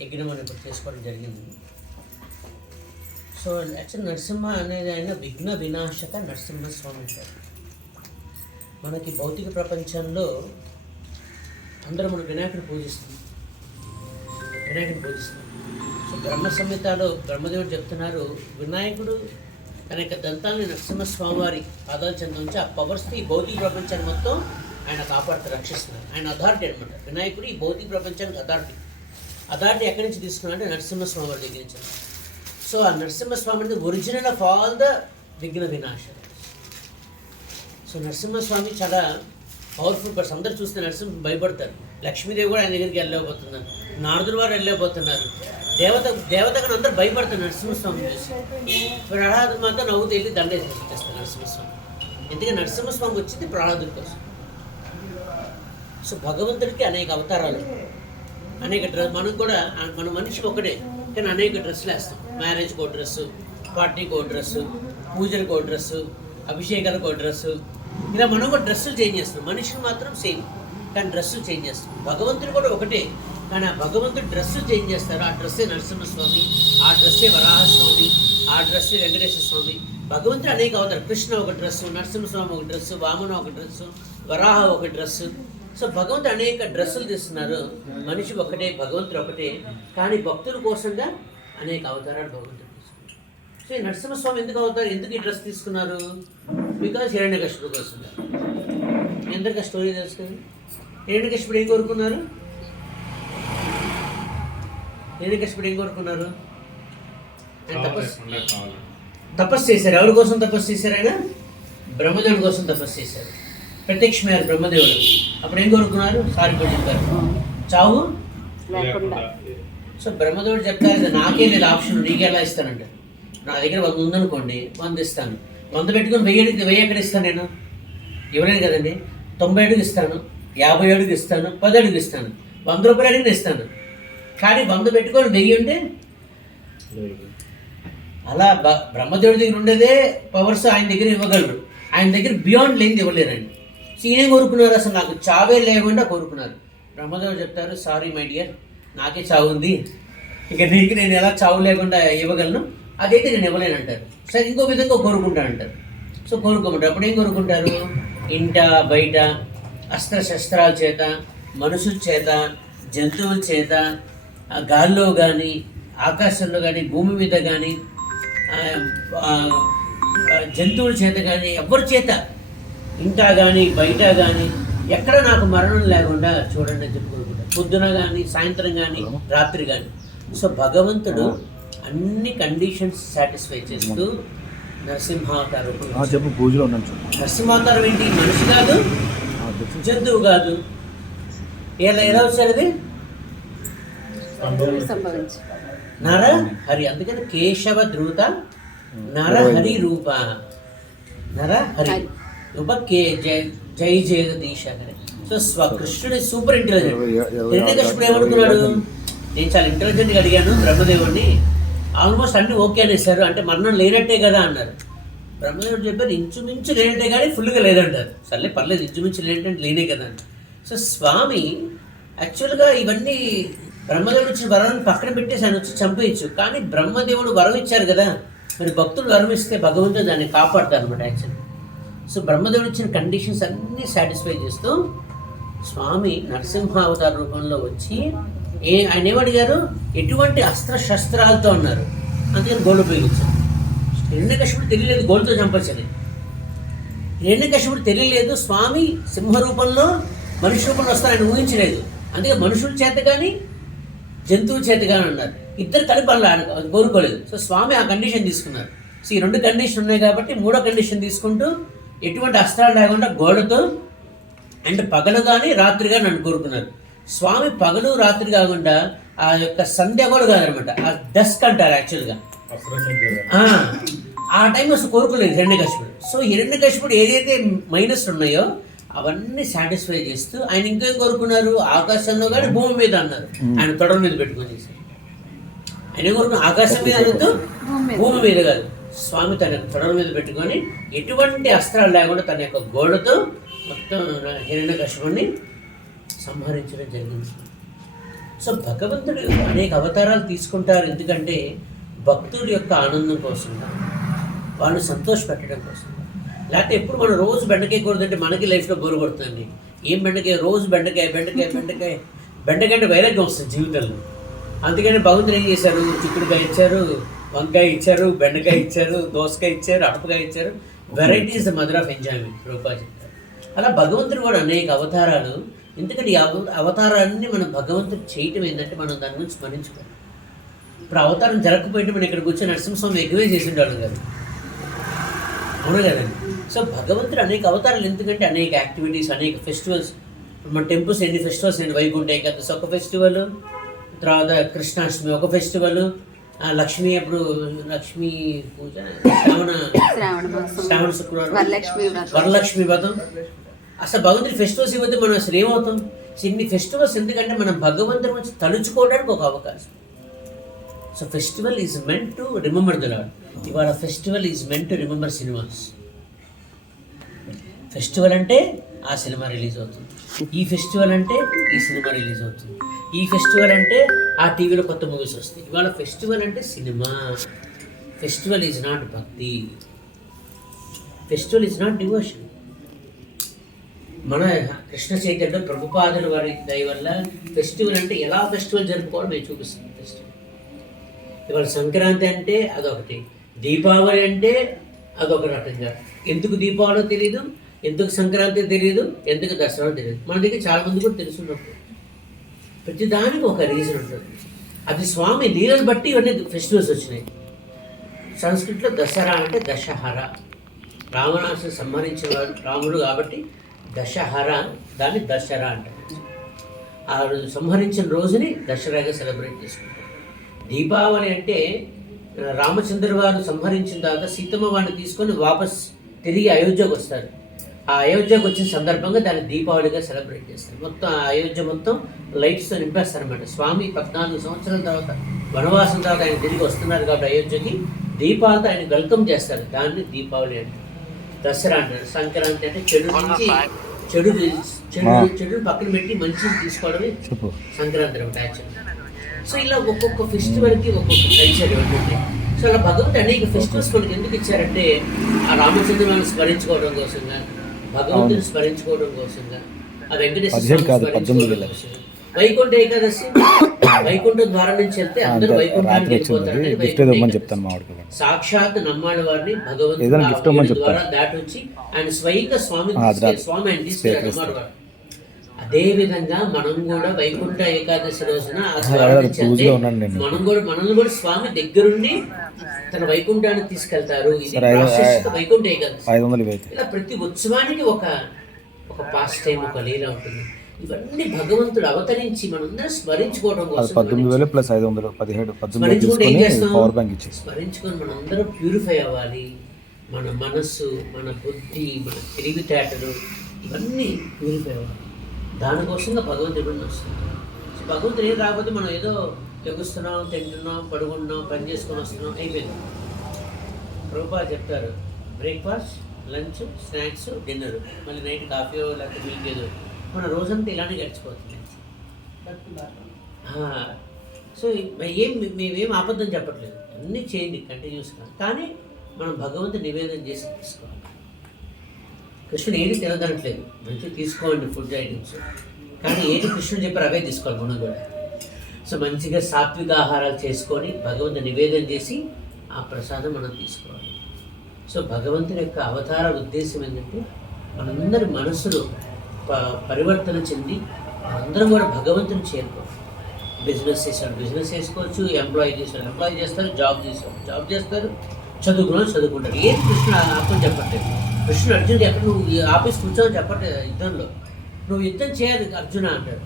యజ్ఞం అని ఇప్పుడు చేసుకోవడం జరిగింది. సో యాక్చువల్ నరసింహ అనేది ఆయన విఘ్న వినాశక నరసింహస్వామి అంటారు. మనకి భౌతిక ప్రపంచంలో అందరూ మనం వినాయకుడిని పూజిస్తున్నాం. సో బ్రహ్మ సంహితలో బ్రహ్మదేవుడు చెప్తున్నారు, వినాయకుడు తన యొక్క దంతాన్ని నరసింహస్వామివారి పాదాల చెంద ఉంచి ఆ పవర్స్ని ఈ భౌతిక ప్రపంచాన్ని మొత్తం ఆయన కాపాడుతూ రక్షిస్తున్నారు. ఆయన అథారిటీ అనమాట. వినాయకుడు ఈ భౌతిక ప్రపంచానికి అథారిటీ ఎక్కడి నుంచి తీసుకున్నారంటే నరసింహస్వామి వారి దగ్గర నుంచి. సో ఆ నరసింహస్వామి అనేది ఒరిజినల్ ఆఫ్ ఆల్ ద విఘ్న వినాశన. సో నరసింహస్వామి చాలా పవర్ఫుల్ పర్సన్. అందరూ చూస్తే నరసింహ భయపడతారు. లక్ష్మీదేవి కూడా ఆయన దగ్గరికి వెళ్ళలేకపోతున్నారు, నారదుల వారు వెళ్ళలేకపోతున్నారు, దేవతగా అందరూ భయపడతారు నరసింహస్వామి చూసి. ప్రహ్లాదు మాత్రం నవ్వుతూ వెళ్ళి దండేసి వచ్చేస్తారు నరసింహస్వామి. ఎందుకంటే నరసింహస్వామి వచ్చింది ప్రహ్లాదుల కోసం. సో భగవంతుడికి అనేక అవతారాలు, అనేక మనం కూడా మన మనిషి ఒకటే కానీ అనేక డ్రెస్సులు వేస్తాం. మ్యారేజ్కి ఒక డ్రెస్సు, పార్టీకి ఒక డ్రెస్సు, పూజలకు ఒక డ్రెస్సు, అభిషేకాలకు ఒక డ్రెస్సు, ఇలా మనం కూడా డ్రెస్సులు చేంజ్ చేస్తాం. మనిషిని మాత్రం సేమ్ కానీ డ్రెస్సులు చేంజ్ చేస్తాం. భగవంతుడు కూడా ఒకటే కానీ ఆ భగవంతుడు డ్రెస్సులు చేంజ్ చేస్తారు. ఆ డ్రెస్సే నరసింహస్వామి, ఆ డ్రెస్సే వరాహస్వామి, ఆ డ్రెస్సే వెంకటేశ్వర స్వామి. భగవంతుడు అనేక అవుతారు. కృష్ణ ఒక డ్రెస్సు, నరసింహస్వామి ఒక డ్రెస్సు, వామన ఒక డ్రెస్సు, వరాహ ఒక డ్రెస్సు. సో భగవంతుడు అనేక డ్రెస్సులు తీస్తున్నారు. మనిషి ఒకటే, భగవంతుడు ఒకటే కానీ భక్తుల కోసంగా అనేక అవతారాలు భగవంతుడు తీసుకున్నారు. సో ఈ నరసింహస్వామి ఎందుకు అవుతారు, ఎందుకు ఈ డ్రెస్ తీసుకున్నారు? బికాజ్ హిరణ్యకశిపుడు కోసం. ఎందరికీ స్టోరీ తెలుసు కదా. హిరణ్యకశిపుడు ఏం కోరుకున్నారు? ఆయన తపస్సు చేశారు. ఎవరి కోసం తపస్సు చేశారు? ఆయన బ్రహ్మదేవుడి కోసం తపస్సు చేశారు. ప్రత్యక్షమయ్యారు బ్రహ్మదేవుడు. అప్పుడు ఏం కోరుకున్నారు? సారి చెప్పారు, చావు లేకుండా. సో బ్రహ్మదేవుడు చెప్తారు, నాకే లేదు ఆప్షన్, నీకు ఎలా ఇస్తానంటే, నా దగ్గర 100 ఉందనుకోండి, 100 ఇస్తాను. 100 పెట్టుకుని 1000 ఎక్కడ ఇస్తాను? నేను ఇవ్వలేను కదండి. 90 అడుగు ఇస్తాను, 50 అడుగు ఇస్తాను, 10 అడుగు ఇస్తాను, 100 రూపాయలు అడిగిన ఇస్తాను. కానీ 100 పెట్టుకొని 1000 ఉంటే అలా బ్రహ్మదేవుడి దగ్గర ఉండేదే పవర్స్ ఆయన దగ్గర ఇవ్వగలరు. ఆయన దగ్గర బియాండ్ లేనిది ఇవ్వలేరండి. సో ఈయనే కోరుకున్నారు, అసలు నాకు చావే లేకుండా కోరుకున్నారు. బ్రహ్మదేవుడు చెప్తారు, సారీ మై డియర్, నాకే చావు ఉంది, ఇక నీకు నేను ఎలా చావు లేకుండా ఇవ్వగలను, అదైతే నేను ఇవ్వలేను అంటారు. సరే ఇంకో విధంగా కోరుకుంటా అంటారు. సో కోరుకోమంటారు. అప్పుడు ఏం కోరుకుంటారు? ఇంట బయట అస్త్రశస్త్రాల చేత, మనుషుల చేత, జంతువుల చేత, గాల్లో కానీ ఆకాశంలో కానీ భూమి మీద కానీ జంతువుల చేత కానీ ఎవరి చేత, ఇంటా కానీ బయట కానీ ఎక్కడ నాకు మరణం లేకుండా చూడండి అని చెప్పుకుంటారు. పొద్దున కానీ సాయంత్రం కానీ రాత్రి కానీ. సో భగవంతుడు అన్ని కండిషన్స్ సాటిస్ఫై చేస్తూ నరసింహావతారం. నరసింహావతారం ఏంటి? మనిషి కాదు, జంతువు కాదు. ఎలా వచ్చారు? అది నర హరి. అందుకని కేశవ ధృత నర హరి రూప, నర హరి రూప జై జగదీశ. సో కృష్ణుడి సూపర్ ఇంటెలిజెంట్. హిరణ్యకశిపుడు ఏమనుకున్నాడు? నేను చాలా ఇంటెలిజెంట్గా అడిగాను బ్రహ్మదేవుడిని, ఆల్మోస్ట్ అన్ని ఓకే అనేసారు, అంటే మరణం లేనట్టే కదా అన్నారు. బ్రహ్మదేవుడు చెప్పారు, ఇంచుమించు లేనట్టే కానీ ఫుల్గా లేదంటారు. సర్లే పర్లేదు, ఇంచుమించు లేనంటే లేనే కదా అంటారు. సో స్వామి యాక్చువల్గా ఇవన్నీ బ్రహ్మదేవుడు ఇచ్చిన వరాన్ని పక్కన పెట్టేసి ఆయన వచ్చి చంపేయచ్చు. కానీ బ్రహ్మదేవుడు వరం ఇచ్చారు కదా, మరి భక్తులు వరం ఇస్తే భగవంతుడు దాన్ని కాపాడుతారు అనమాట యాక్చువల్లీ. సో బ్రహ్మదేవుడు ఇచ్చిన కండిషన్స్ అన్నీ సాటిస్ఫై చేస్తూ స్వామి నరసింహావతార రూపంలో వచ్చి ఆయన ఏమడిగారు? ఎటువంటి అస్త్రశస్త్రాలతో అన్నారు. అందుకని గోల్డ్ ఉపయోగించారు. హిరణ్యకశిపుడు తెలియలేదు గోల్డ్తో చంపచ్చని. హిరణ్యకశిపుడు తెలియలేదు స్వామి సింహ రూపంలో మనిషి రూపంలో వస్తారని ఊహించలేదు. అందుకే మనుషుల చేత కానీ జంతువుల చేత కానీ అన్నారు. ఇద్దరు కలిపి అలా కోరుకోలేదు. సో స్వామి ఆ కండిషన్ తీసుకున్నారు. సో ఈ 2 కండిషన్ ఉన్నాయి కాబట్టి 3వ కండిషన్ తీసుకుంటూ ఎటువంటి అస్త్రాలు లేకుండా గోడతో అండ్ పగలు కానీ రాత్రి కానీ నన్ను కోరుకున్నారు. స్వామి పగలు రాత్రి కాకుండా ఆ యొక్క సంధ్య కూడా కాదనమాట, ఆ డస్క్ అంటారు యాక్చువల్గా. ఆ టైం అసలు కోరుకోలేదు హిరణ్యకశిపుడు. సో హిరణ్యకశిపుడు ఏదైతే మైనస్ ఉన్నాయో అవన్నీ సాటిస్ఫై చేస్తూ ఆయన ఇంకేం కోరుకున్నారు? ఆకాశంలో కానీ భూమి మీద అన్నారు. ఆయన తొడల మీద పెట్టుకొని చేశారు. ఆయన ఏం కోరుకున్నారు? ఆకాశం మీద అనొద్దు, భూమి మీద కాదు. స్వామి తన తొడల మీద పెట్టుకొని ఎటువంటి అస్త్రాలు లేకుండా తన యొక్క గోడతో మొత్తం హిరణ్యకశిపుడిని సంహరించడం జరిగింది. సో భగవంతుడు అనేక అవతారాలు తీసుకుంటారు, ఎందుకంటే భక్తుడి యొక్క ఆనందం కోసంగా, వాళ్ళు సంతోషపెట్టడం కోసం. లేకపోతే ఎప్పుడు మనం రోజు బెండకాయ కూరదంటే మనకి లైఫ్లో బోరు కొడుతుంది. ఏం బెండకాయ, రోజు బెండకాయ బెండకాయ బెండకాయ బెండకాయ అంటే వైరాగ్యం వస్తుంది జీవితంలో. అందుకని భగవంతుడు ఏం చేశారు, చిక్కుడుకాయ ఇచ్చారు, వంకాయ ఇచ్చారు, బెండకాయ ఇచ్చారు, దోసకాయ ఇచ్చారు, అడపకాయ ఇచ్చారు. Variety is the mother of enjoyment Rupa చెప్తారు. అలా భగవంతుడు కూడా అనేక అవతారాలు. ఎందుకంటే ఈ అవతారాన్ని మనం భగవంతుడు చేయటం ఏంటంటే మనం దాని గురించి స్మరించుకోవాలి. ఇప్పుడు అవతారం జరగకపోయింటే మనం ఇక్కడ కూర్చొని నరసింహస్వామి ఎక్కువే చేసి ఉంటాడు కదా, అవును కదండి. సో భగవంతుడు అనేక అవతారాలు, ఎందుకంటే అనేక యాక్టివిటీస్, అనేక ఫెస్టివల్స్. మన టెంపుల్స్ ఎన్ని ఫెస్టివల్స్, వైకుంఠ ఏకాదశి ఒక ఫెస్టివల్, తర్వాత కృష్ణాష్టమి ఒక ఫెస్టివల్, లక్ష్మీ అప్పుడు లక్ష్మీ పూజ, శ్రావణ శుక్రవారం వరలక్ష్మి వ్రతం. అసలు భగవంతుడి ఫెస్టివల్స్ ఇవ్వద్దు మనం అసలు ఏమవుతాం. ఇన్ని ఫెస్టివల్స్ ఎందుకంటే మనం భగవంతుడి గురించి తలుచుకోవడానికి ఒక అవకాశం. So festival is meant to remember the lord. ఇవాళ festival is meant to remember cinemas. Festival అంటే ఆ సినిమా రిలీజ్ అవుతుంది, ఈ ఫెస్టివల్ అంటే ఈ సినిమా రిలీజ్ అవుతుంది, ఈ ఫెస్టివల్ అంటే ఆ టీవీలో కొత్త మూవీస్ వస్తాయి. ఇవాళ ఫెస్టివల్ అంటే సినిమా. ఫెస్టివల్ ఈజ్ నాట్ భక్తి, ఫెస్టివల్ ఈజ్ నాట్ డివోషన్. మన కృష్ణ చైతన్య ప్రభుపాదుల వారి దయ వల్ల ఫెస్టివల్ అంటే ఎలా ఫెస్టివల్ జరుపుకోవాలో మేము చూపిస్తాం. ఫెస్టివల్ ఇవాళ సంక్రాంతి అంటే అదొకటి, దీపావళి అంటే అదొక రకంగా. ఎందుకు దీపావళి తెలియదు, ఎందుకు సంక్రాంతి తెలియదు, ఎందుకు దసరా తెలియదు. మన దగ్గర చాలామంది కూడా తెలుసున్నప్పుడు ప్రతిదానికి ఒక రీజన్ ఉంటుంది. అది స్వామి లీలను బట్టి ఇవన్నీ ఫెస్టివల్స్ వచ్చినాయి. సంస్కృతిలో దసరా అంటే దశహర, రావణాసుని సంహరించిన వాడు రాముడు కాబట్టి దశహర, దాన్ని దసరా అంటారు. ఆ సంహరించిన రోజుని దసరాగా సెలబ్రేట్ చేసుకుంటారు. దీపావళి అంటే రామచంద్ర వారు సంహరించిన తర్వాత సీతమ్మ వారిని తీసుకొని వాపస్ తిరిగి అయోధ్యకు వస్తారు. ఆ అయోధ్యకు వచ్చిన సందర్భంగా దాన్ని దీపావళిగా సెలబ్రేట్ చేస్తారు. మొత్తం ఆ అయోధ్య మొత్తం లైట్స్తో నింపేస్తారనమాట. స్వామి 14 సంవత్సరాల తర్వాత వనవాసం తర్వాత ఆయన తిరిగి వస్తున్నారు కాబట్టి అయోధ్యకి దీపాలతో ఆయన వెల్కమ్ చేస్తారు. దాన్ని దీపావళి అంటారు. దసరా అంటారు. సంక్రాంతి అంటే చెడు నుంచి చెడు పక్కన పెట్టి మంచిని తీసుకోవడమే సంక్రాంతి అనమాట యాక్చువల్లీ. సో ఇలా ఒక్కొక్క ఫెస్టివల్కి ఒక్కొక్క కల్చర్ ఉంటుంది. సో అలా భగవంతుడు అనేక ఫెస్టివల్స్ మనకి ఎందుకు ఇచ్చారంటే ఆ రామచంద్రులను స్మరించుకోవడం కోసంగా, భగవంతుని స్మరించుకోవడం కోసంగా, ఆ వెంకటేశ్వర స్మరించుకోవడం కోసంగా. వైకుంఠ ఏకాదశి వైకుంఠం ద్వారా నుంచి వెళ్తే అందరూ వైకుంఠానికి వెళ్ళిపోతారు. సాక్షాత్ నమ్మాడు వారిని భగవంతుడు ద్వారా దాటి వచ్చి ఆయన స్వయంగా స్వామి ఆయన తీసుకెళ్ళారు నమ్మాడు వాడు. అదే విధంగా మనం కూడా వైకుంఠ ఏకాదశి రోజున మనల్ని కూడా స్వామి దగ్గరుండి తన వైకుంఠానికి తీసుకెళ్తారు. ఇది వైకుంఠ ఏకాదశి. ఇలా ప్రతి ఉత్సవానికి ఒక పాస్ట్ టైం, ఒక లీల ఉంటుంది. ఇవన్నీ భగవంతుడు అవతరించి మనందరం స్మరించుకోవడం కోసం. స్మరించుకుంటే ఏం చేస్తాం, స్మరించుకొని మనందరం ప్యూరిఫై అవ్వాలి. మన మనస్సు, మన బుద్ధి, మన తెలివితేటలు ఇవన్నీ ప్యూరిఫై అవ్వాలి. దానికోసంగా భగవంతుడు వస్తుంది. భగవంతుడు ఏం రాకపోతే మనం ఏదో ఎగుస్తున్నాం, తింటున్నాం, పడుకుంటున్నాం, పని చేసుకొని వస్తున్నాం, అయిపోయింది. ప్రభుపాద చెప్తారు, బ్రేక్ఫాస్ట్, లంచ్, స్నాక్స్, డిన్నర్, మళ్ళీ నైట్ కాఫీ లేకపోతే మిల్క్ ఏదో. మన రోజంతా ఇలానే గడిచిపోతుంది. సో మేమేం అబద్ధం చెప్పట్లేదు, అన్నీ చేయండి కంటిన్యూస్గా. కానీ మనం భగవంతుని నివేదన చేసి తీసుకోవాలి. కృష్ణుడు ఏది తినదనట్లేదు, మంచిగా తీసుకోండి ఫుడ్ ఐటమ్స్, కానీ ఏది కృష్ణుడు చెప్పారు అవే తీసుకోవాలి మనం కూడా. సో మంచిగా సాత్విక ఆహారాలు చేసుకొని భగవంతుని నివేదన చేసి ఆ ప్రసాదం మనం తీసుకోవాలి. సో భగవంతుని యొక్క అవతార ఉద్దేశం ఏంటంటే మనందరి మనసులో పరివర్తన చెంది అందరం కూడా భగవంతుని చేరుకోవాలి. బిజినెస్ చేశారు, బిజినెస్ చేసుకోవచ్చు, ఎంప్లాయీ చేశారు, ఎంప్లాయీ చేస్తారు, జాబ్ చేస్తారు, జాబ్ చేస్తారు, చదువుకున్నాను, చదువుకుంటారు. ఏది కృష్ణుడు ఆపని చెప్పట్లేదు. కృష్ణుడు అర్జునుడు ఎక్కడ నువ్వు ఆఫీస్ కూర్చోని చెప్పట్లేదు. యుద్ధంలో నువ్వు యుద్ధం చేయాలి అర్జున అంటాడు.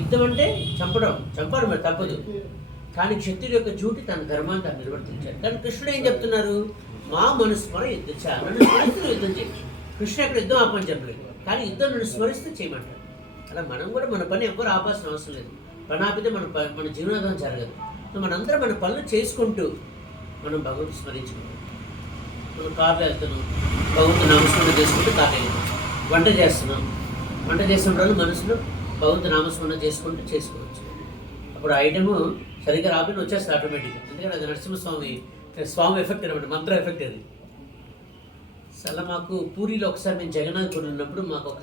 యుద్ధం అంటే చంపడం మరి తప్పదు. కానీ క్షత్రుడి యొక్క డ్యూటీ తన ధర్మాన్ని తను నిర్వర్తించాడు. కానీ కృష్ణుడు ఏం చెప్తున్నారు, మా మనసు మన యుద్ధం చేయాలి, నన్ను స్మరిస్తూ యుద్ధం చేయాలి. కృష్ణుడు ఎక్కడ యుద్ధం ఆపని చెప్పలేదు, కానీ యుద్ధం నన్ను స్మరిస్తూ చేయమంటాడు. అలా మనం కూడా మన పని ఎవ్వరు ఆపాల్సిన అవసరం లేదు. పని ఆపితే మన జీవనాధారం జరగదు. సో మనందరం మన పనులు చేసుకుంటూ మనం భగవంతుని స్మరించుకుంటాం. మనం కార్లో వెళ్తున్నాం, భగవంతుని నామస్మరణ చేసుకుంటూ కార్లో వెళ్తాం. వంట చేస్తున్నాం, వంట చేస్తున్న రోజు మనసులో భగవంతుని నామస్మరణ చేసుకుంటూ చేసుకోవచ్చు. అప్పుడు ఆ ఐటమ్ సరిగ్గా రాబోయిన వచ్చేస్తుంది ఆటోమేటిక్గా. ఎందుకంటే అది స్వామి ఎఫెక్ట్ అనమాట, మంత్ర ఎఫెక్ట్ అది. అలా మాకు పూరిలో ఒకసారి మేము జగన్నాథ్ ఉన్నప్పుడు మాకు ఒక